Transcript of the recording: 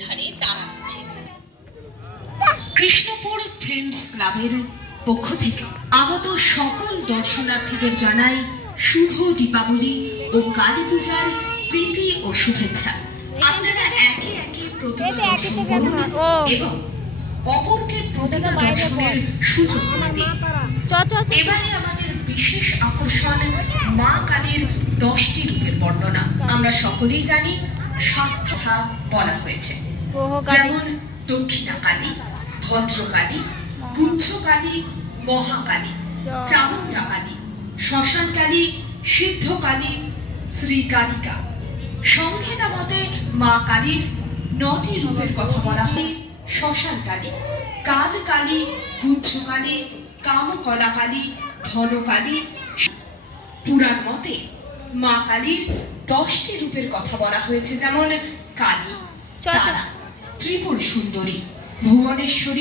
ধারে তারা কৃষ্ণপুর ফ্রেন্ডস ক্লাবের পক্ষ থেকে আগত সকল দর্শনার্থীদের জানাই শুভ দীপাবলি ও কালী পূজার প্রীতি ও শুভেচ্ছা। আপনারা একে একে প্রতিমা দর্শন করুন এবং অপরকে প্রতিমা দর্শনের সুযোগ করে দিন। এবারে আমাদের বিশেষ আকর্ষণ মা কালীর দশটি রূপের বর্ণনা। আমরা সকলেই জানি শাস্ত্রহা বলা হয়েছে যেমন দক্ষিণা কালী ভদ্রকালী গুচ্ছকালী মহাকালী চামুণ্ডা কালী শ্মশান কালী সিদ্ধ শ্রীকালিকা। সংহিতা মতে মা কালীর নটি রূপের কথা বলা হয়। শ্মশান কালী কাল কালী গুচ্ছকালী কামকলা কালী ধনকালী। পুরাণ মতে মা কালীর দশটি রূপের কথা বলা হয়েছে যেমন কালী তারা ত্রিপুর সুন্দরী ভুবনেশ্বরী